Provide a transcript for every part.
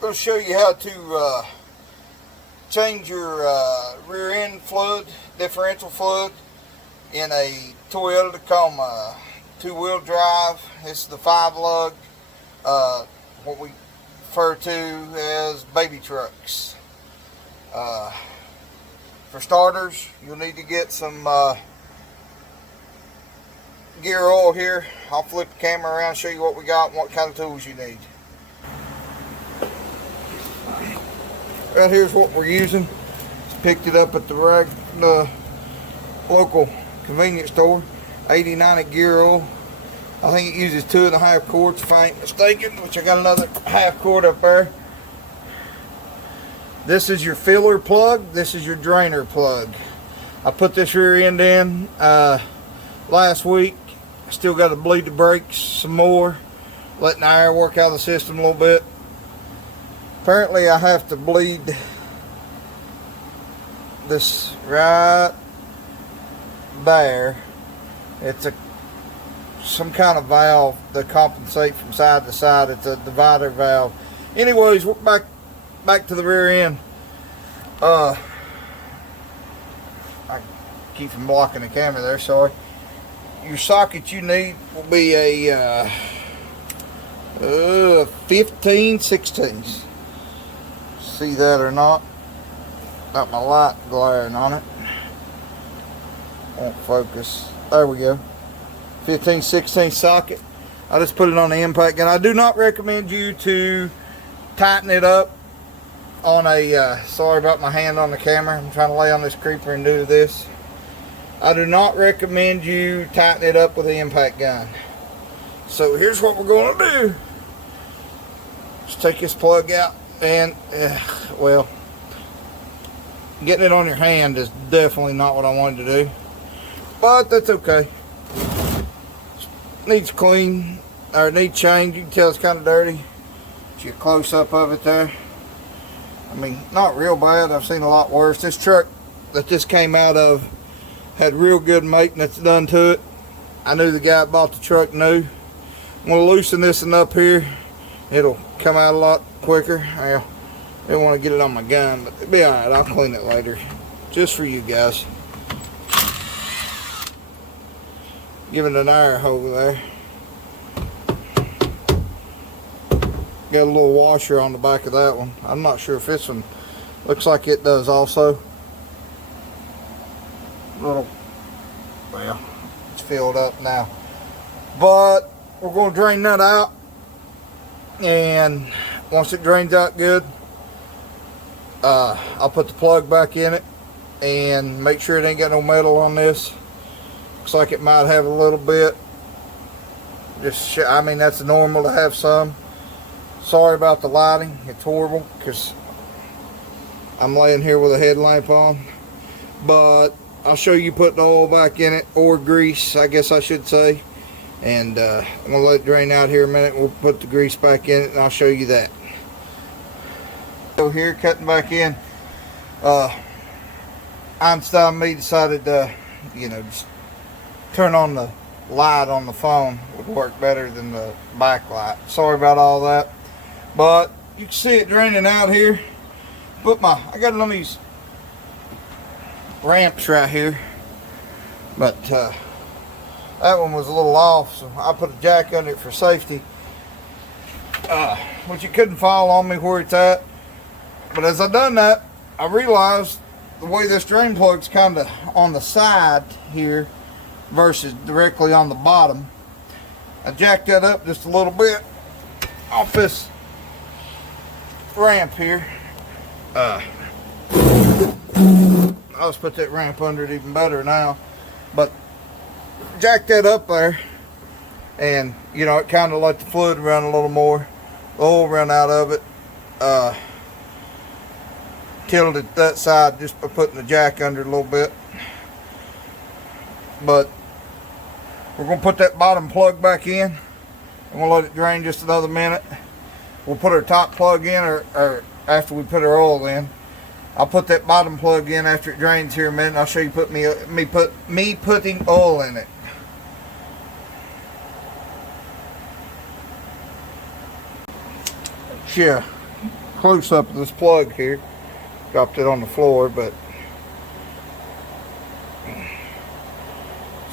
going to show you how to change your rear end fluid, differential fluid, in a Toyota Tacoma 2-wheel drive. This is the 5-lug, what we refer to as baby trucks. For starters, you'll need to get some gear oil here. I'll flip the camera around and show you what we got and what kind of tools you need. Right here's what we're using. Just picked it up at the local convenience store. 80-90 gear oil. I think it uses 2.5 quarts if I ain't mistaken, which I got another half quart up there. This is your filler plug. This is your drainer plug. I put this rear end in last week. I still got to bleed the brakes some more, letting the air work out of the system a little bit. Apparently I have to bleed this right there. It's some kind of valve to compensate from side to side. It's a divider valve. Anyways, we're back to the rear end. I keep from blocking the camera there, sorry. Your socket you need will be a 15/16. See that or not? Got my light glaring on it. Won't focus. There we go. 15/16 socket. I just put it on the impact gun. I do not recommend you to tighten it up on a sorry about my hand on the camera. I'm trying to lay on this creeper and do this. I do not recommend you tighten it up with the impact gun. So here's what we're going to do. Just take this plug out and well, getting it on your hand is definitely not what I wanted to do, but that's okay. Needs clean, or needs change. You can tell it's kind of dirty. Get a close up of it there. I mean, not real bad. I've seen a lot worse. This truck that this came out of had real good maintenance done to it. I knew the guy that bought the truck knew. I'm going to loosen this one up here. It'll come out a lot quicker. Well, I didn't want to get it on my gun, but it'll be alright. I'll clean it later. Just for you guys. Give it an air hole there. Got a little washer on the back of that one. I'm not sure if this one looks like it does also. Well, it's filled up now. But we're going to drain that out. And once it drains out good, I'll put the plug back in it and make sure it ain't got no metal on this. Looks like it might have a little bit. I mean, that's normal to have some. Sorry about the lighting. It's horrible because I'm laying here with a headlamp on. But I'll show you putting the oil back in it, or grease, I guess I should say. And I'm going to let it drain out here a minute. We'll put the grease back in it and I'll show you that. So here, cutting back in. Einstein and me decided to, just turn on the light on the phone would work better than the backlight. Sorry about all that. But you can see it draining out here. I got it on these ramps right here, but that one was a little off, so I put a jack under it for safety, which it couldn't fall on me where it's at. But as I done that, I realized the way this drain plug's kind of on the side here versus directly on the bottom. I jacked that up just a little bit off this ramp here. I'll just put that ramp under it even better now. But jack that up there, and it kind of let the fluid run a little more. The oil run out of it. Tilted that side just by putting the jack under it a little bit. But we're going to put that bottom plug back in. I'm going to let it drain just another minute. We'll put our top plug in, or after we put our oil in. I'll put that bottom plug in after it drains here a minute, and I'll show you me putting oil in it. Yeah, close up of this plug here. Dropped it on the floor, but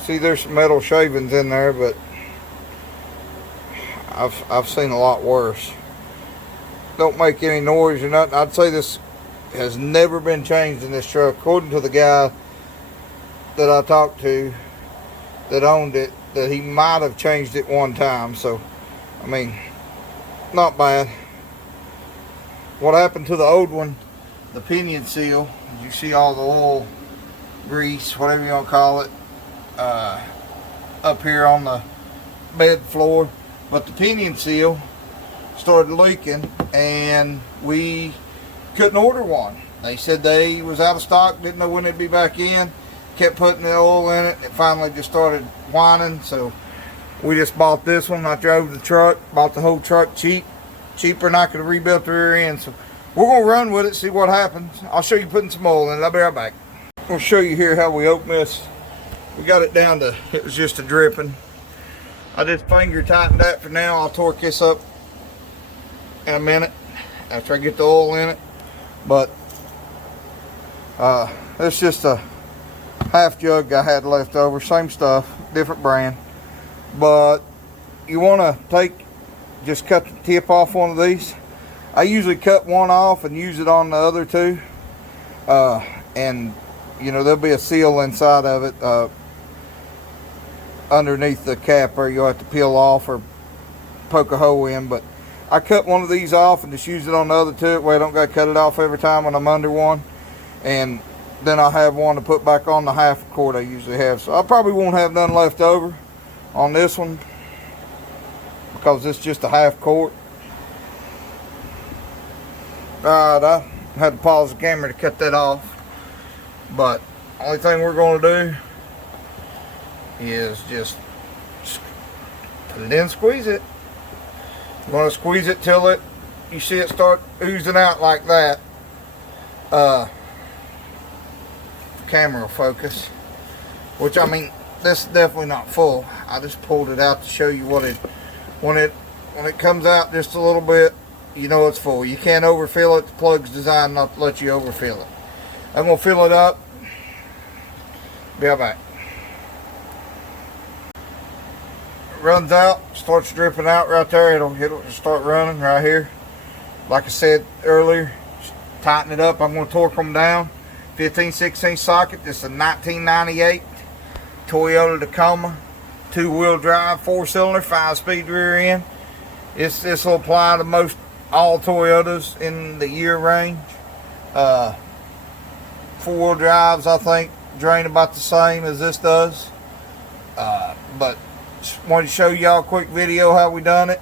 see, there's some metal shavings in there, but I've seen a lot worse. Don't make any noise or nothing. I'd say this has never been changed in this truck, according to the guy that I talked to that owned it, that he might have changed it one time. So I mean, not bad. What happened to the old one, the pinion seal, you see all the oil, grease, whatever you want to call it, up here on the bed floor. But the pinion seal started leaking and we couldn't order one. They said they was out of stock, didn't know when they'd be back in, kept putting the oil in it. It finally just started whining, so we just bought this one. I drove the truck, bought the whole truck cheaper than I could have rebuilt the rear end. So we're gonna run with it, see what happens. I'll show you putting some oil in it. I'll be right back. I'll show you here how we open this. We got it down to, it was just a dripping. I just finger tightened that for now. I'll torque this up in a minute after I get the oil in it. But it's just a half jug I had left over, same stuff, different brand. But you want to just cut the tip off one of these. I usually cut one off and use it on the other two, and you know, there'll be a seal inside of it underneath the cap, or you'll have to peel off or poke a hole in. But I cut one of these off and just use it on the other two, where I don't got to cut it off every time when I'm under one. And then I'll have one to put back on the half quart I usually have. So I probably won't have none left over on this one, because it's just a half quart. Alright, I had to pause the camera to cut that off. But only thing we're going to do is just put it in, squeeze it. I'm going to squeeze it till you see it start oozing out like that. Camera focus, which, I mean, this is definitely not full. I just pulled it out to show you what when it comes out just a little bit, you know it's full. You can't overfill it. The plug's designed not to let you overfill it. I'm gonna fill it up. Be right back. It runs out, starts dripping out right there. It'll start running right here. Like I said earlier, tighten it up. I'm gonna torque them down. 15/16 socket. This is a 1998 Toyota Tacoma, 2-wheel drive, 4-cylinder, 5-speed rear end. This will apply to most all Toyotas in the year range. 4-wheel drives, I think, drain about the same as this does. But just wanted to show y'all a quick video how we done it.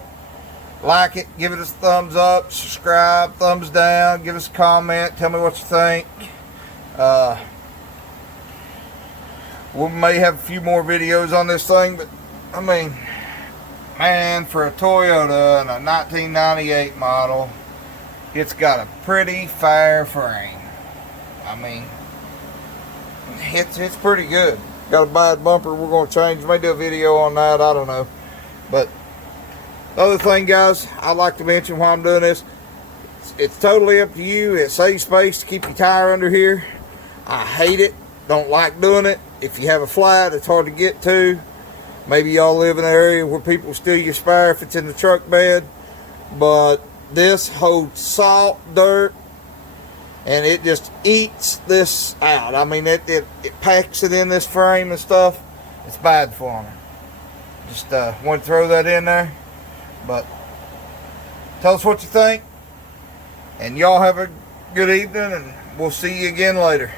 Like it, give it a thumbs up, subscribe, thumbs down, give us a comment, tell me what you think. We may have a few more videos on this thing, but I mean, man, for a Toyota and a 1998 model, it's got a pretty fair frame. I mean, it's pretty good. Got a bad bumper we're going to change. May do a video on that, I don't know. But the other thing, guys, I'd like to mention while I'm doing this, it's totally up to you. It saves space to keep your tire under here. I hate it, don't like doing it. If you have a flat, it's hard to get to. Maybe y'all live in an area where people steal your spare if it's in the truck bed. But this holds salt, dirt, and it just eats this out. I mean, it packs it in this frame and stuff. It's bad for me. Just want to throw that in there. But tell us what you think. And y'all have a good evening, and we'll see you again later.